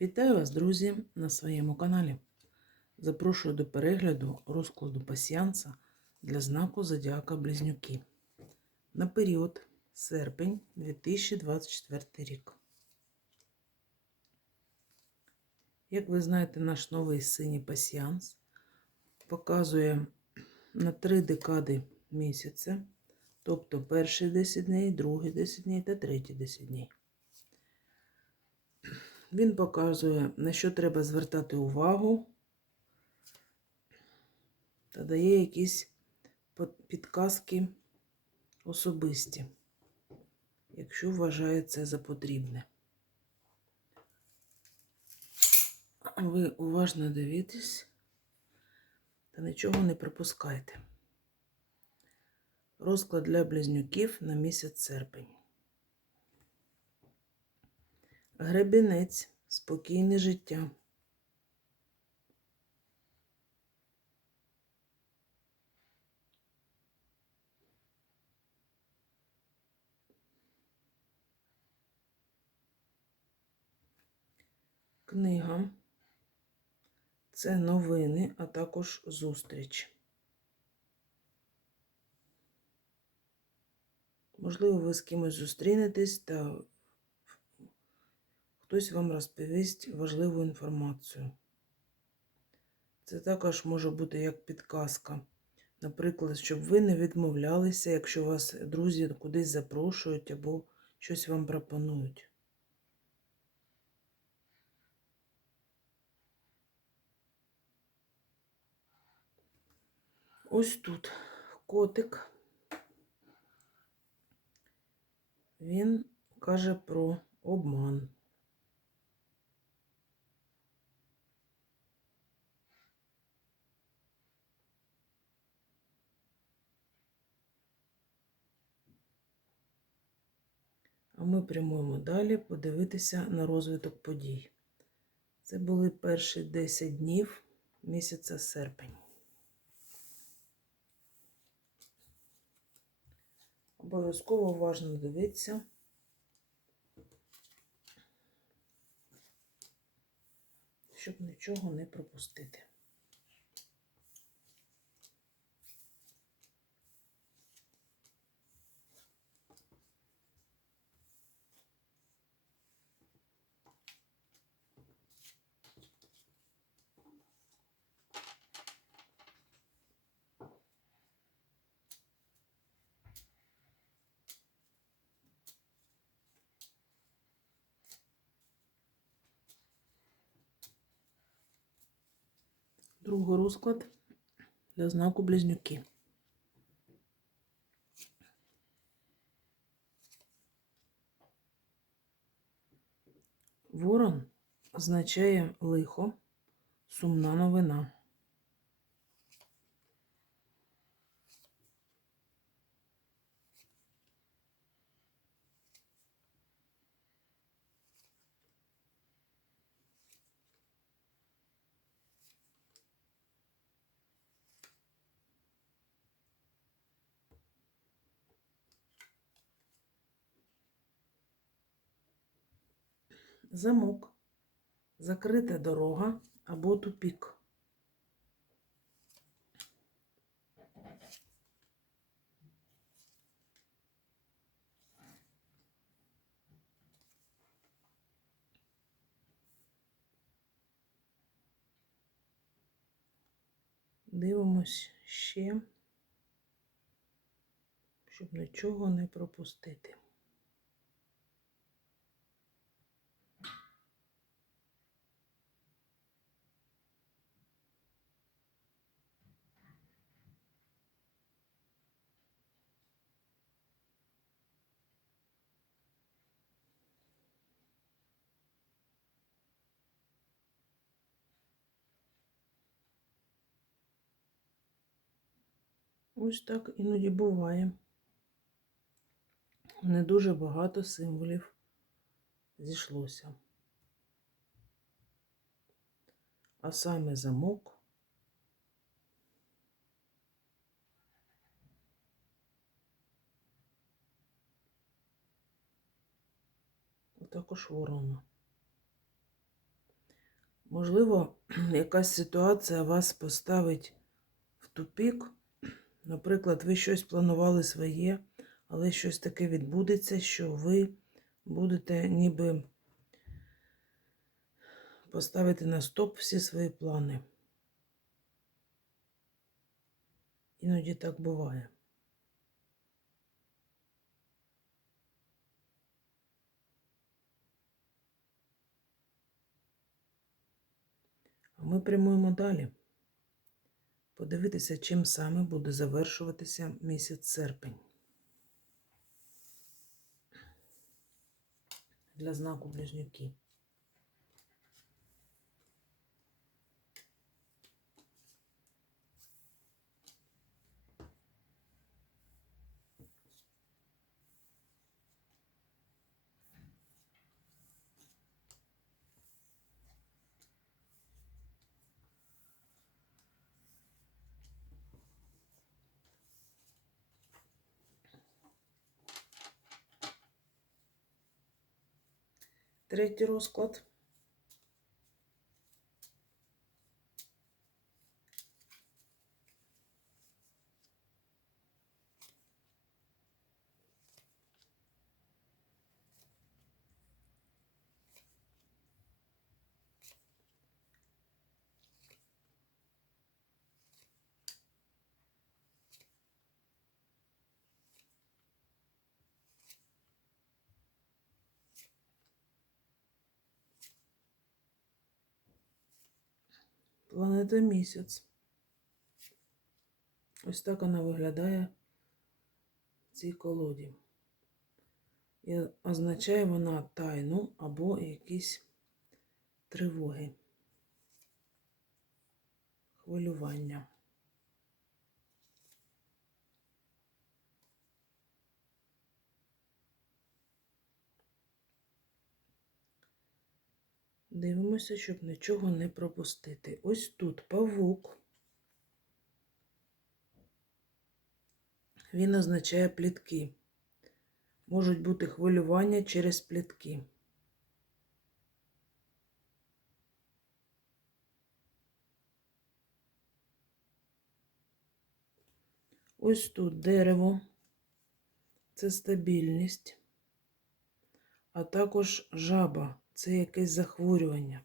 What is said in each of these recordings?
Вітаю вас, друзі, на своєму каналі. Запрошую до перегляду розкладу пасіянса для знаку Зодіака Близнюки на період серпень 2024 рік. Як ви знаєте, наш новий синій пасіянс показує на три декади місяця, тобто перші 10 днів, другі 10 днів та треті 10 днів. Він показує, на що треба звертати увагу та дає якісь підказки особисті, якщо вважає це за потрібне. Ви уважно дивитесь та нічого не пропускайте. Розклад для близнюків на місяць серпень. Гребінець, спокійне життя. Книга це новини, а також зустріч. Можливо, ви з кимось зустрінетесь та хтось вам розповість важливу інформацію. Це також може бути як підказка. Наприклад, щоб ви не відмовлялися, якщо вас друзі кудись запрошують або щось вам пропонують. Ось тут котик. Він каже про обман. А ми прямуємо далі подивитися на розвиток подій. Це були перші 10 днів місяця серпень. Обов'язково уважно дивитися. Щоб нічого не пропустити. Другий розклад для знаку близнюки. Ворон означає лихо, сумна новина. Замок, закрита дорога або тупік. Дивимось ще, щоб нічого не пропустити. Ось так іноді буває. Не дуже багато символів зійшлося. А саме замок. Також ворона. Можливо, якась ситуація вас поставить в тупік. Наприклад, ви щось планували своє, але щось таке відбудеться, що ви будете ніби поставити на стоп всі свої плани. Іноді так буває. А ми прямуємо далі. Подивитися, чим саме буде завершуватися місяць серпень. Для знаку близнюки. Третій розклад. Планета місяць. Ось так вона виглядає в цій колоді. І означає вона тайну або якісь тривоги, хвилювання. Дивимося, щоб нічого не пропустити. Ось тут павук. Він означає плітки. Можуть бути хвилювання через плітки. Ось тут дерево. Це стабільність, а також жаба це якесь захворювання.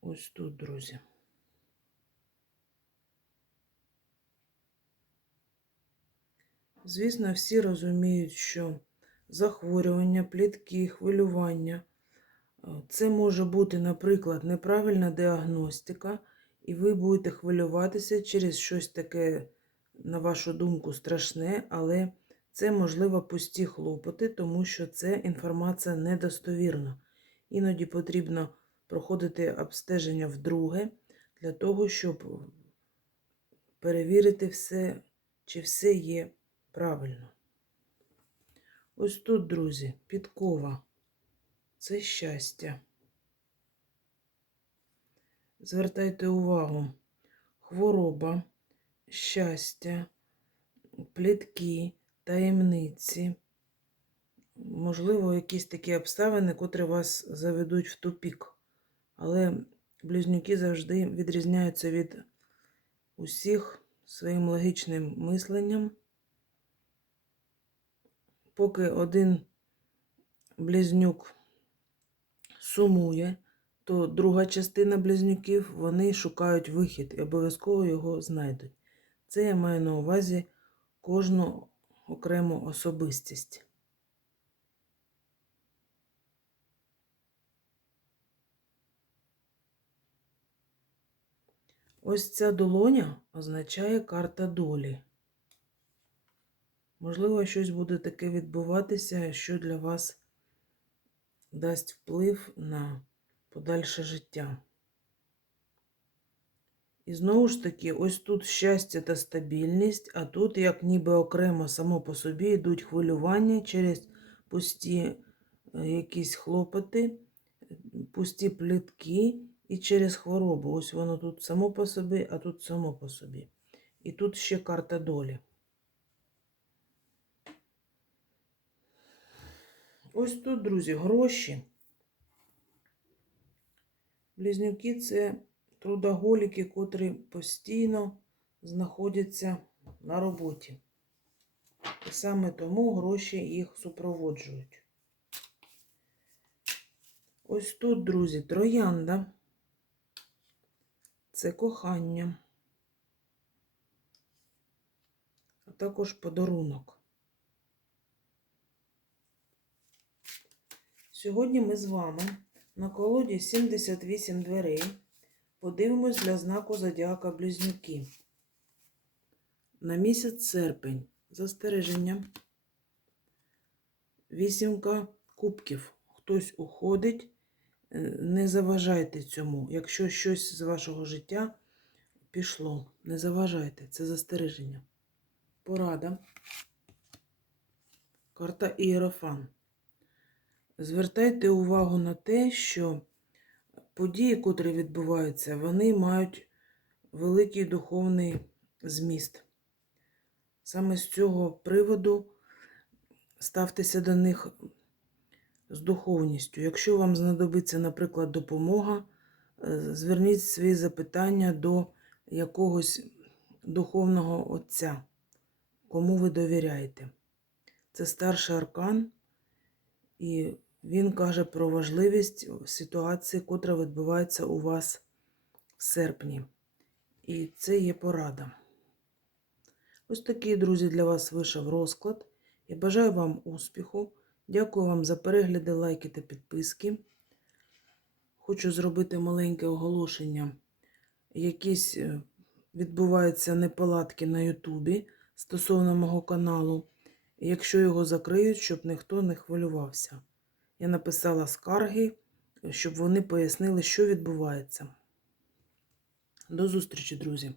Ось тут, друзі. Звісно, всі розуміють, що захворювання, плітки, хвилювання е, це може бути, наприклад, неправильна діагностика, і ви будете хвилюватися через щось таке, на вашу думку, страшне, але це, можливо, пусті хлопоти, тому що це інформація недостовірна. Іноді потрібно проходити обстеження вдруге для того, щоб перевірити все, чи все є правильно. Ось тут, друзі, підкова. Це щастя. Звертайте увагу, хвороба, щастя, плітки таємниці, можливо, якісь такі обставини, котрі вас заведуть в тупік. Але близнюки завжди відрізняються від усіх своїм логічним мисленням. Поки один близнюк сумує, то друга частина близнюків вони шукають вихід і обов'язково його знайдуть. Це я маю на увазі кожну окрему особистість. Ось ця долоня означає карта долі. Можливо, щось буде таке відбуватися, що для вас дасть вплив на подальше життя. І знову ж таки, ось тут щастя та стабільність, а тут, як ніби окремо само по собі, йдуть хвилювання через пусті е, якісь хлопоти, пусті плітки і через хворобу. Ось воно тут само по собі, а тут само по собі. І тут ще карта долі. Ось тут, друзі, гроші. Близнюки це трудоголіки, котрі постійно знаходяться на роботі. І саме тому гроші їх супроводжують. Ось тут, друзі, троянда. Це кохання. А також подарунок. Сьогодні ми з вами на колоді 78 дверей подивимось для знаку Зодіака Близнюки. На місяць серпень застереження. Вісімка кубків. Хтось уходить, е, не заважайте цьому. Якщо щось з вашого життя пішло, не заважайте, це застереження. Порада. Карта Ієрофан. Звертайте увагу на те, що події, котрі відбуваються, вони мають великий духовний зміст. Саме з цього приводу ставтеся до них з духовністю. Якщо вам знадобиться, наприклад, допомога, е, зверніть свої запитання до якогось духовного отця, кому ви довіряєте. Це старший аркан, і він каже про важливість ситуації, котра відбувається у вас в серпні. І це є порада. Ось такий, друзі, для вас вийшов розклад. Я бажаю вам успіху. Дякую вам за перегляди, лайки та підписки. Хочу зробити маленьке оголошення. Якісь е, відбуваються неполадки на Ютубі стосовно мого каналу. Якщо його закриють, щоб ніхто не хвилювався. Я написала скарги, щоб вони пояснили, що відбувається. До зустрічі, друзі!